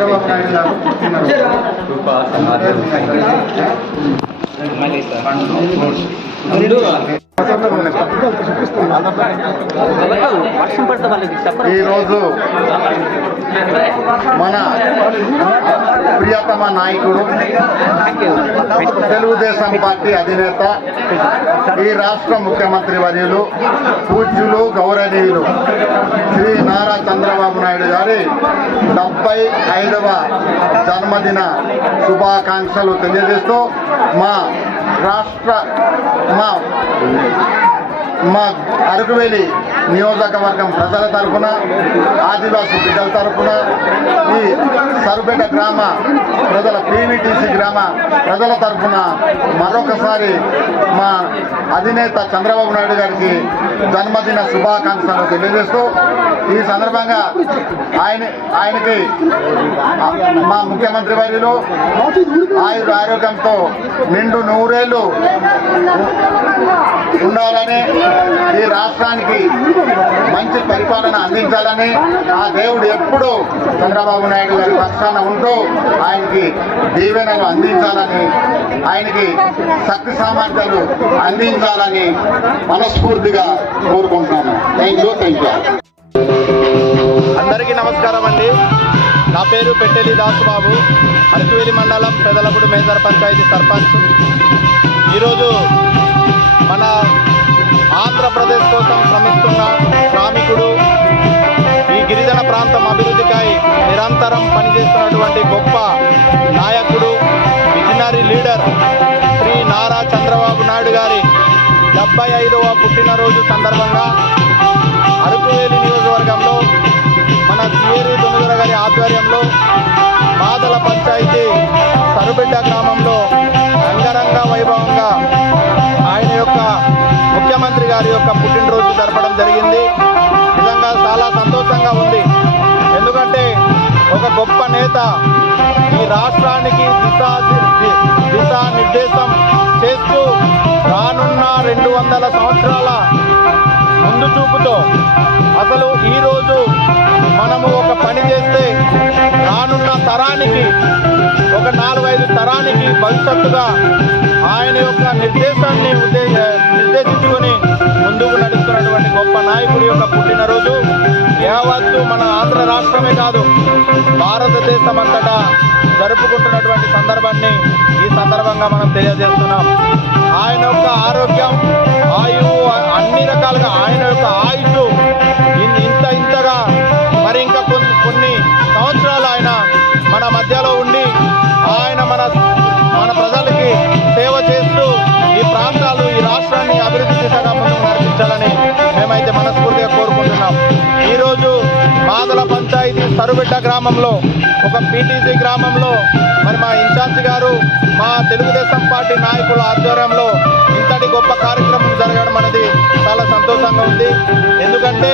చంద్రబాబు నాయుడు గారు ఈరోజు మన ప్రియతమ నాయకుడు తెలుగుదేశం పార్టీ అధినేత ఈ రాష్ట్ర ముఖ్యమంత్రి వర్యులు పూజ్యులు గౌరవనీయులు శ్రీ నారా చంద్రబాబు నాయుడు గారి 75వ జన్మదిన శుభాకాంక్షలు తెలియజేస్తూ మా అరకువేలి నియోజకవర్గం ప్రజల తరఫున ఆదివాసీ బిడ్డల తరఫున ఈ సరుపేట గ్రామ ప్రజల పీవీటీసీ గ్రామ ప్రజల తరఫున మరొకసారి మా అధినేత చంద్రబాబు నాయుడు గారికి జన్మదిన శుభాకాంక్షలు తెలియజేస్తూ ఈ సందర్భంగా ఆయనకి మా ముఖ్యమంత్రి వర్యులు ఆరోగ్యంతో నిండు 100 ఏళ్ళు ఉండాలని, ఈ రాష్ట్రానికి మంచి పరిపాలన అందించాలని ఆ దేవుడు ఎప్పుడూ చంద్రబాబు నాయుడు గారి పక్షాన ఉంటూ ఆయనకి దీవెనలు అందించాలని, ఆయనకి శక్తి సామర్థ్యాలు అందించాలని మనస్ఫూర్తిగా కోరుకుంటున్నాను. Thank you. అందరికీ నమస్కారం అండి. నా పేరు పెట్టెలి దాసుబాబు, అరకువేలి మండలం పెదలపూడి మేజర్ పంచాయతీ సర్పంచ్. ఈరోజు మన ఆంధ్రప్రదేశ్ కోసం శ్రమిస్తున్న శ్రామికుడు, ఈ గిరిజన ప్రాంతం అభివృద్ధికై నిరంతరం పనిచేస్తున్నటువంటి గొప్ప నాయకుడు, విజనరీ లీడర్ శ్రీ నారా చంద్రబాబు నాయుడు గారి 75వ పుట్టినరోజు సందర్భంగా అరకువేలి నియోజకవర్గంలో మన సిఏరి దొనగర గారి ఆధ్వర్యంలో మాదల పంచాయతీ సరుబిడ్డ గ్రామంలో అంగరంగ వైభవంగా ఆయన యొక్క ముఖ్యమంత్రి గారి యొక్క పుట్టినరోజు జరపడం జరిగింది. నిజంగా చాలా సంతోషంగా ఉంది. ఎందుకంటే ఒక గొప్ప నేత ఈ రాష్ట్రానికి దిశానిర్దేశం చేస్తూ రానున్న 200 సంవత్సరాల ముందు చూపుతో అసలు ఈరోజు మనము ఒక పని చేస్తే రానున్న తరానికి, ఒక 4-5 తరానికి భవిష్యత్తుగా ఆయన యొక్క నిర్దేశాన్ని నిర్దేశించుకొని ముందుకు నడుస్తున్నటువంటి గొప్ప నాయకుడి యొక్క పుట్టినరోజు యావత్తు మన ఆంధ్ర రాష్ట్రమే కాదు భారతదేశం అంతటా జరుపుకుంటున్నటువంటి సందర్భాన్ని ఈ సందర్భంగా మనం తెలియజేస్తున్నాం. ఆయన యొక్క ఆరోగ్యం, ఆయువు, అన్ని రకాలుగా ఆయన యొక్క ఆయుష్ ఇంతగా మరి ఇంకా కొన్ని సంవత్సరాలు ఆయన మన మధ్యలో ఉండి ఆయన మన ప్రజలకి సేవ చేస్తూ ఈ ప్రాంతాలు, ఈ రాష్ట్రాన్ని అభివృద్ధి దిశగా ముందుకు నడిపించాలని మేమైతే మనస్ఫూర్తిగా కోరుకుంటున్నాం. ఈరోజు మాదల పంచాయతీ సరుబిడ్డ గ్రామంలో, ఒక పీటీసీ గ్రామంలో మరి మా ఇన్ఛార్జి గారు, మా తెలుగుదేశం పార్టీ నాయకుల ఆధ్వర్యంలో ఇంతటి గొప్ప కార్యక్రమం జరగడం అనేది చాలా సంతోషంగా ఉంది. ఎందుకంటే